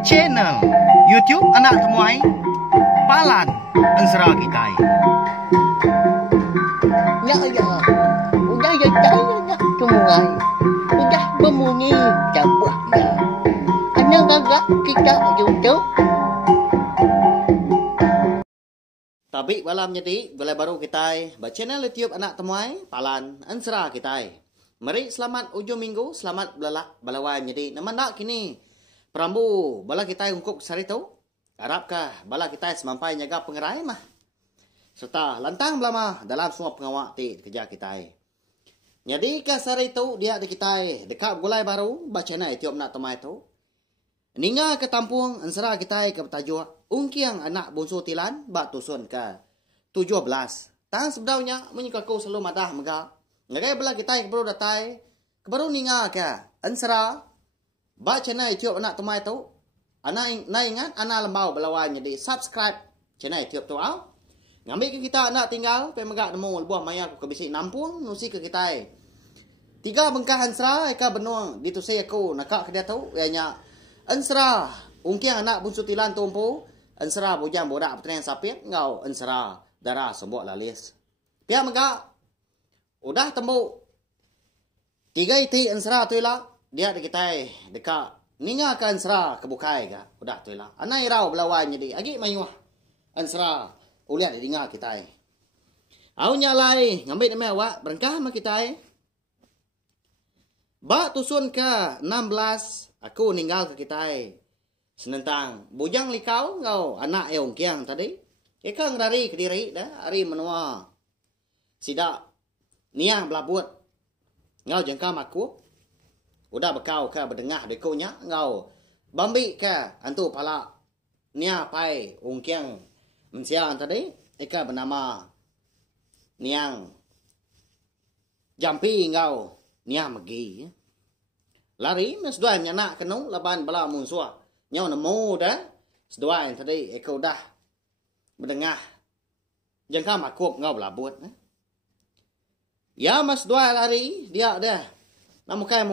Channel YouTube Anak Temuai Palan Ansara Kitai. Ya ya, udah ya nak temuai, udah berbunyi cabutnya. Anak gagak kita YouTube. Tapi malam jadi boleh baru kita channel YouTube Anak Temuai Palan Ansara Kitai. Mari selamat ujung minggu, selamat balawan jadi. Nama nak kini Perambu bala kita ungkup sari tu. Harapkah bala kita semampai nyaga pengerai mah. Serta lantang belama dalam semua pengawak ti kerja kita. Jadi ke sari tu dia di kita dekat gulai baru baca na Etiop Nak Temai tu. Ninga ke tampung ansara kita ke tajuk ungkiang anak bungsu tilan ba tusun ke 17. Tang sebenarnya menyikaku selalu madah mega. Ngagai bala kita ke baru datai ke baru ninga ke ansara ba channel Etiop Anak Temai tu. Anak ingat anak lembau belawan jadi subscribe channel Etiop tu au. Ngambil ke kita anak tinggal pe megak nemu buah maya aku kebisi nampung nusi ke kita. 3 bengkah ansra eka benuang ditusai aku nakak ke dia tu ianya ansra ungkiang anak bungsu tilan tumpu ansra bujang bodak pertanian sapit ngau ansra darah sombok lalis. Pihak megak udah temu 3 iti ansra tu lah dia di kita dekat ninga ke ansra kebukai ka udah tu lah anai rau belawan jadi agi mayuah ansra uliat di dengar kita. Au nyalai ngambil nama awak berengkah sama kita. Ba tusun ke 16 aku ninggal ke kita. Senentang bujang likau ngau anak eong kiang tadi. Eka ngari ke diri dah hari menua. Sidak niang belabut. Ngau jengka maku. Udah bekau ke berdengah dekonya ngau. Bambi ke antu pala nia pai ong kiang mensiang tadi eka bernama niang jampi ngau niang megi lari mes dua nyana kenung laban bala munsua nyau nemu dah sedua tadi eka udah berdengah jangka makup ngau belabut ya mas dua lari dia dah mukai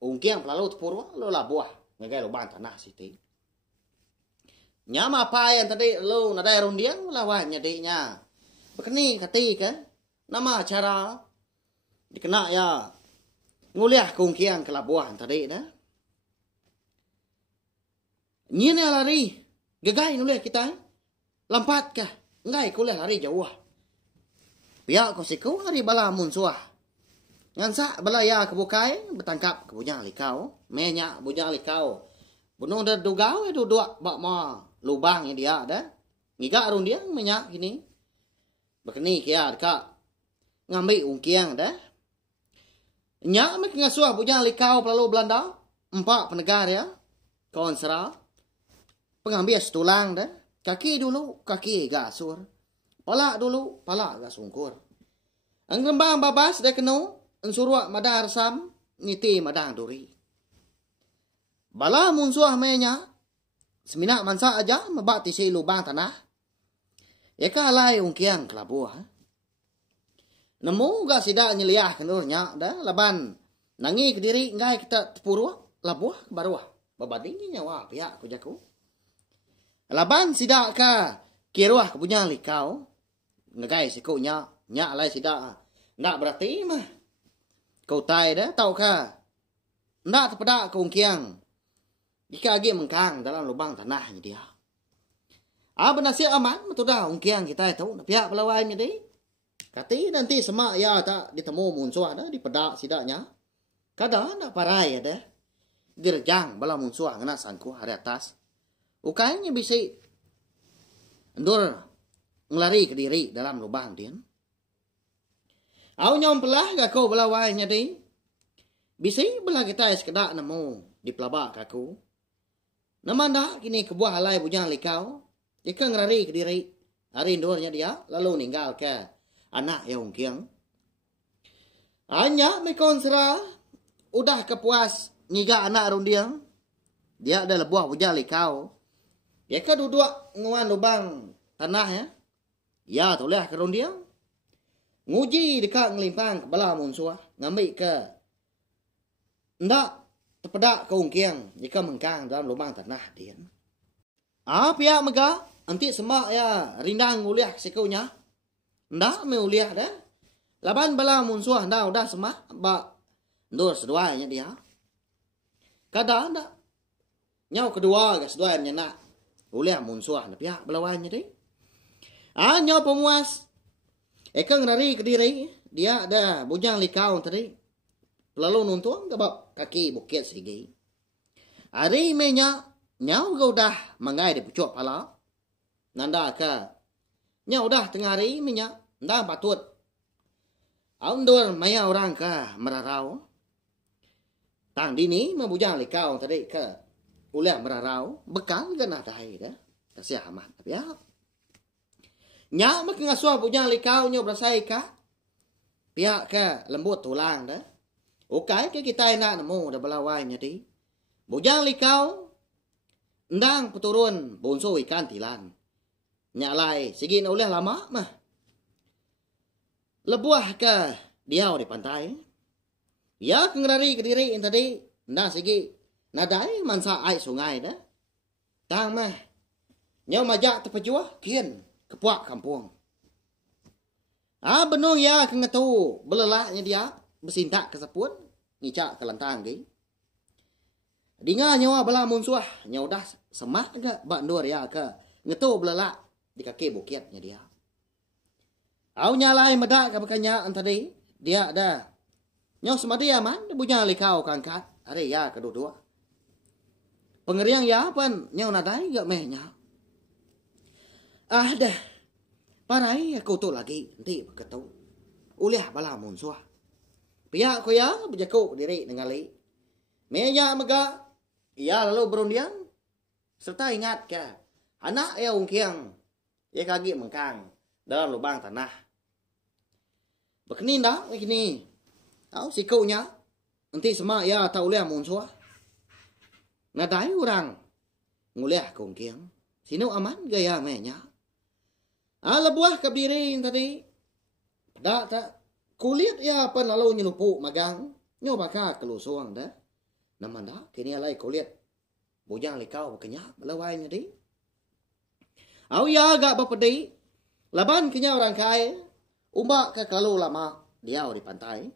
ungkiang pelalu tepurwa lo labuah ngagai loban tanah siti. Nyama apa yang tadi lu nadai rundiang lawan nyadinya. Begini kati kan. Nama acara dikena ya nguliah kungkiang kelabuan tadi dah. Nyine lari. Gagai nuliah kita. Lampat kah? Ngai kuliah lari jauh. Pihak kosiku hari bala munsuah. Ngansa bala ya kebukai bertangkap kebunyang likau. Menyak bunyang likau. Bunuh dah dugau itu dua bak ma lubang yang dia ada. Ngiga arun dia minyak gini. Begini kia dekat ngambil ungkiang dah. Nyak mek ngasuh bujang likau pelalu Belanda. 4 penegar ya. Konsera. Pengambil setulang dah. Kaki dulu kaki gasur. Palak dulu palak gasungkur. Ang rembang babas dah kenu. Ansuruak madar sam ngiti madang duri. Bala munsuah menya seminak mansa aja mabati si lubang tanah. Eka alai ungkiang kelabuah. Nemu ga sida nyeliah kenurnya dah laban nangi ke diri ngai kita tepuru labuah baruah. Babading nyawa pihak kujaku. Laban sida ka kiruah kepunya likau. Ngai siku nya alai sida nak berarti mah. Kau tai dah tau ka. Nak terpedak ke ungkiang. Jika lagi mengkang dalam lubang tanahnya dia. Benasib aman, betul dah ungkiang kita tahu. Pihak pelawai jadi. Kati nanti semak ya tak ditemu munsuah dah. Dipedak sidaknya. Kadang nak parai ada. Dirjang bala munsuah ngena sangku hari atas. Ukainya bisa. Endur ngelari ke diri dalam lubang dia. Au nyom pelah gaku pelawai jadi. Bisa belah kita sekedak nemu di pelabak kaku. Nama dah kini kebuah halai bujang likau. Ika ngerari ke diri. Hari indurnya dia. Lalu ninggal ke anak yang ungkiang. Hanya mekon serah. Udah kepuas ngiga anak rundiang. Dia ada lebuah bujang likau. Ika duduk nguan lubang tanah ya. Ya toleh ke rundiang. Nguji dekat ngelimpang kepala munsuah. Ngambil ke. Ndak terpedak ke ungkiang jika mengkang dalam lubang tanah dia. Pihak mega anti semak ya rindang uliah sikunya. Ndak me uliah dah. Laban bala munsuah ndak udah semak ba ndur seduanya dia. Kada ndak. Nyau kedua ke seduanya nak uliah munsuah na pihak belawannya deh. Nyau pemuas ekang rari kediri dia ada bujang likau tadi. Lalu nuntung ke bab kaki bukit sigi. Hari menya nyau gau dah mangai di pucuk pala. Nanda ka nyau dah tengah hari menya nda patut. Aundur maya orang ka merarau. Tang dini membujang likau tadi ke ulah merarau bekal kan ada hai dah. Kasih amat tapi ya. Nya mak ngasuh bujang likau nyo berasai ka. Pihak ka lembut tulang dah. Okai ke kita nak nemu dah belawai nya di. Bujang likau ndang puturun bonso ikan tilan. Nya lai sigi na ulah lama mah. Lebuah ke diau di pantai. Ya kengrari kediri tadi ndang sigi nadai mansa ai sungai dah. Tang mah nyau majak terpejuah kian kepuak kampung. Benung ya kengetu belelaknya dia bersintak ke sepun ngicak ke lantang ge. Dinga nyawa bala munsuah nyau dah semak ke bak ndur ya ke ngetu belelak di kaki bukitnya dia. Au nyalai medak ke bekanya antadi dia dah nyau semadi aman bunya likau kangkat hari ya kedua-dua. Pengeriang ya pan nyau nadai gak mehnya. Dah parai aku tu lagi nanti begitu. Uliah bala munsuah. Pihak ko ya berjaku diri dengan li. Meja mega ia lalu berundian serta ingat ke anak ya ungkiang ya kaki mengkang dalam lubang tanah. Begini dah begini. Tahu sikaunya nanti semua ya tahu uliah munsuah. Ngadai orang nguliah ke ungkiang. Sino aman gaya mehnya. Lebuah ke diri tadi. Dak tak kulit ya pan lalu nyelupu magang. Nyo baka kelusuang dah. Naman dah kini alai kulit. Bujang likau kenyak belawai nya di. Au ya agak bapedi. Laban kenya orang kai. Umbak ke kalau lama diau di pantai.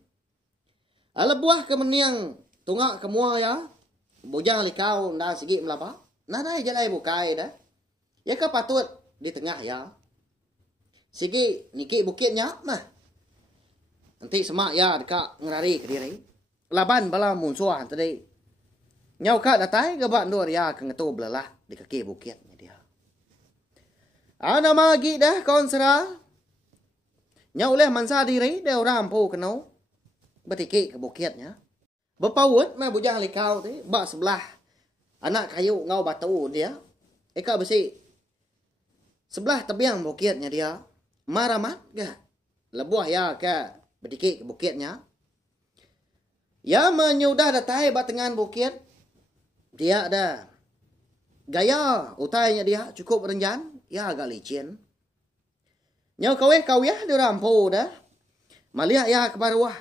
Lebuah ke meniang tungak ke mua ya. Bujang likau nda sigi melapa. Nadai jalai bukai dah. Ya ke patut di tengah ya. Sigi niki bukitnya mah. Nanti semak ya dekat ngerari ke diri. Laban bala munsuah tadi. Nyau ka datai ke bak ndur ya ke ngetu belalah di kaki bukitnya dia. Nama lagi dah kawan sera. Nyau leh mansa diri dia orang rampu kenau. Bertiki ke bukitnya. Berpaut mah bujang likau tu bak sebelah anak kayu ngau batu dia. Eka besi sebelah tebiang bukitnya dia. Maramat ke lebuah ya ke bertiki ke bukitnya. Ya menyudah datai batengan bukit. Dia ada gaya utainya dia cukup renjan. Ya agak licin. Nyau kau ya dia rampu dah. Maliak ya ke bawah.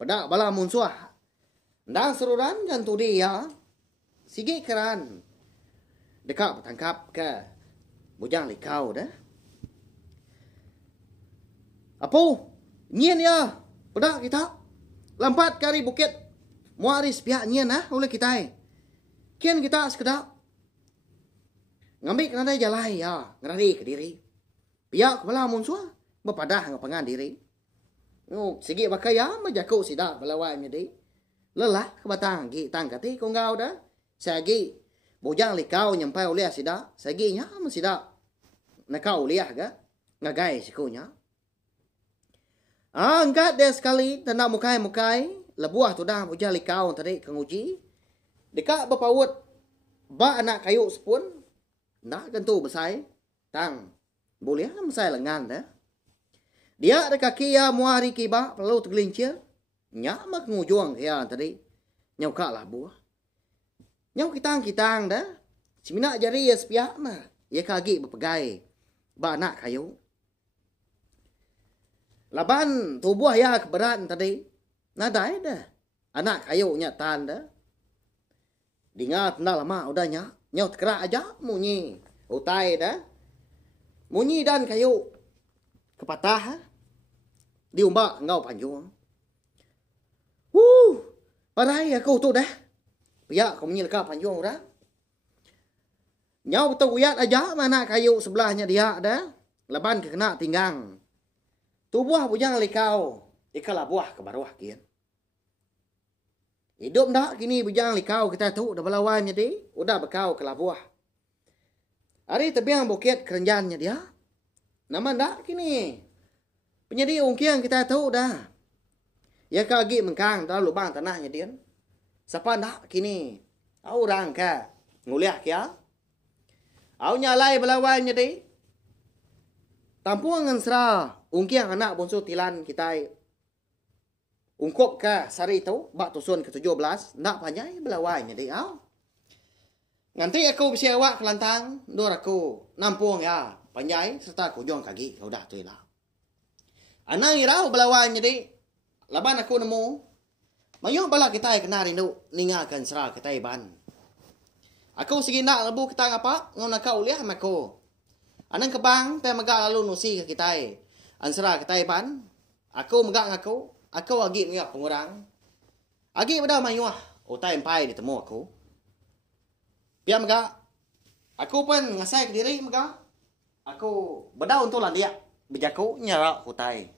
Pedak bala munsuah. Ndang seruran kan tu dia. Sigi keran. Dekat bertangkap ke bujang likau dah. Apu, nyen ya. Pedak kita. Lampat kari bukit. Muaris pihak nyen oleh kita. Kian kita sekedap. Ngambil kena jalai ya. Ngerari ke diri. Pihak kepala munsuah. Berpadah ngapangan diri. Sigi bakai ya. Majaku sidak belawai menjadi. Lelah ke batang. Tang kati konggau dah. Sagi. Bujang likau nyampai oleh sidak. Saginya sidak. Nakau oleh ke. Ngagai sikunya. Angkat dia sekali. Tanda mukai-mukai. Lebuah tu dah bujang likau tadi kenguji. Dekat berpaut. Ba anak kayu sepun. Nak tentu besai. Tang. Boleh lah besai lengan dah. Dia ada kaki ya muari kiba. Perlu tergelincir. Nyak mak ngujuang ya tadi. Nyau kak lah buah. Nyau kitang-kitang dah. Cimina jari ya sepiak mah. Ya kaki berpegai. Ba anak kayu. Laban tubuh ya keberat tadi. Nadai dah. anak ayunya tanda. Dengar tanda lama udahnya. Nyau kerak aja munyi. Utai dah. Munyi dan kayu kepatah. Diumbak ngau panjung. Parai aku tu dah. Pihak kau munyi leka panjung dah. Nyau betul uyat aja mana kayu sebelahnya dia dah. Leban ke kena tinggang. Tubuh bujang likau. Ikalah buah ke baruah kian. Hidup dah kini bujang likau kita tu dah belawannya di. Udah bekau ke labuah. Hari tebiang bukit kerenjannya dia. Nama dah kini. Penyedi ungkian kita tu dah. Ya kagi mengkang dalam lubang tanahnya dia. Siapa dah kini. Orang ka nguliah kia. Au nyalai belawannya di. Tampuang ngensra ungkian anak bonsu tilan kita. Ungkop ka sari tu, bak tusun ke-17, nak panjai belawainya di au. Nganti aku bisa awak kelantang, dor aku nampung ya, panjai serta aku jong kaki, udah tu lah. Anang irau belawainya di, laban aku nemu, mayung bala kita kena rindu, ninggalkan serah kita iban. Aku segi nak lebu kita ngapa, ngau nak kau lihat aku. Anang kebang, pe megak lalu nusi ke kita, ansera kita iban, aku megak ngaku. Aku agi ngak pengurang. Agi pada mayuah. Utai empai ditemu aku. Biar mega. Aku pun ngasai ke diri mega. Aku bedau untuk landia. Bijaku nyara utai.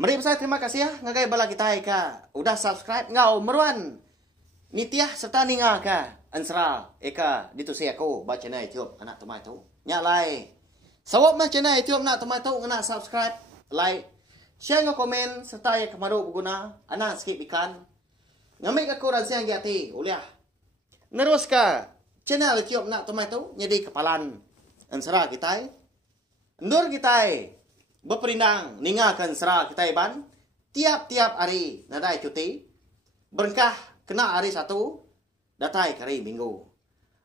Mari besar terima kasih ya. Ngagai bala kita ka. Udah subscribe ngau meruan. Nitiah serta ninga ka. Ansra eka ditusi aku baca channel YouTube anak temai tu. Nyalai. Sawap mah channel YouTube anak temai tu ngena subscribe, like, share nge komen serta yang kemaru berguna. Anak skip ikan. Ngamik aku razia yang giati. Uliah. Nerus ka channel YouTube nak temai tu. Jadi kepalan. Ansara kita. Endur kita. Berperindang. Ninggalkan serah kita ban. Tiap-tiap hari. Nadai cuti. Berkah kena hari satu. Datai hari minggu.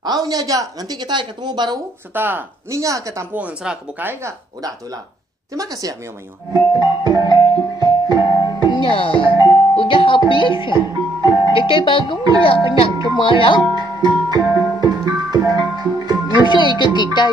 Au nyaja. Nanti kita ketemu baru. Serta ninggal ke tampung ansara kebukai ka. Udah tu lah. Terima kasih ya Mio. Nah, udah habis. Jadi baru ya anak semua ya. Nyusul ke kita